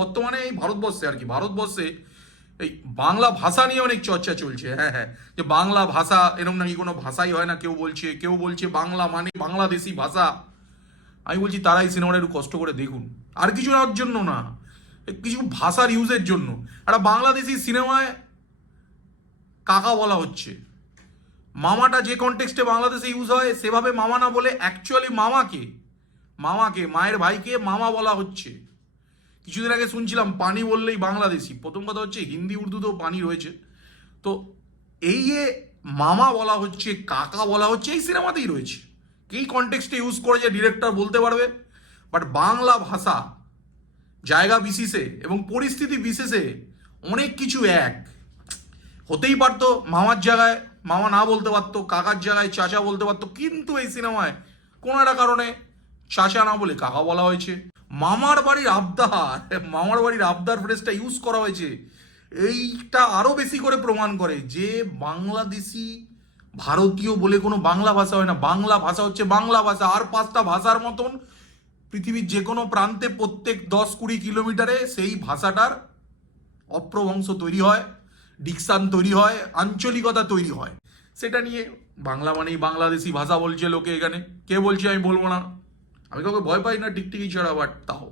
বর্তমানে এই ভারতবর্ষে আর কি, ভারতবর্ষে এই বাংলা ভাষা নিয়ে অনেক চর্চা চলছে। হ্যাঁ হ্যাঁ, যে বাংলা ভাষা এরকম নাকি কোনো ভাষাই হয় না, কেউ বলছে বাংলা মানে বাংলাদেশি ভাষা। আমি বলছি তারা এই সিনেমাটা একটু কষ্ট করে দেখুন, আর কিছু নেওয়ার জন্য না, কিছু ভাষার ইউজের জন্য। একটা বাংলাদেশি সিনেমায় কাকা বলা হচ্ছে, মামাটা যে কনটেক্সটে বাংলাদেশে ইউজ হয় সেভাবে মামা না বলে অ্যাকচুয়ালি মামাকে মায়ের ভাইকে মামা বলা হচ্ছে। কিছুদিন আগে শুনছিলাম পানি বললেই বাংলাদেশি। প্রথম কথা হচ্ছে হিন্দি উর্দুতেও পানি রয়েছে। তো এই যে মামা বলা হচ্ছে, কাকা বলা হচ্ছে, এই সিনেমাতেই রয়েছে। এই কনটেক্সটে ইউজ করে যে ডিরেক্টর বলতে পারবে। বাট বাংলা ভাষা জায়গা বিশেষে এবং পরিস্থিতি বিশেষে অনেক কিছু এক হতেই পারতো। মামার জায়গায় মামা না বলতে পারতো, কাকার জায়গায় চাচা বলতে পারতো, কিন্তু এই সিনেমায় কোনো একটা কারণে চাচা না বলে কাকা বলা হয়েছে। মামার বাড়ির আবদার ফ্রেজটা ইউজ করা হয়েছে। এইটা আরো বেশি করে প্রমাণ করে যে বাংলাদেশি ভারতীয় বলে কোনো বাংলা ভাষা হয় না। বাংলা ভাষা হচ্ছে বাংলা ভাষা। আর 5টা ভাষার মতন পৃথিবীর যে কোনো প্রান্তে প্রত্যেক 10-20 কিলোমিটারে সেই ভাষাটার অপ্রভংশ তৈরি হয়, ডিকশন তৈরি হয়, আঞ্চলিকতা তৈরি হয়। সেটা নিয়ে বাংলা মানেই বাংলাদেশি ভাষা বলছে লোকে। এখানে কে বলছে আমি বলবো না, আমি কাউকে ভয় পাই না টিকটিকি ছাড়া, বাট তাও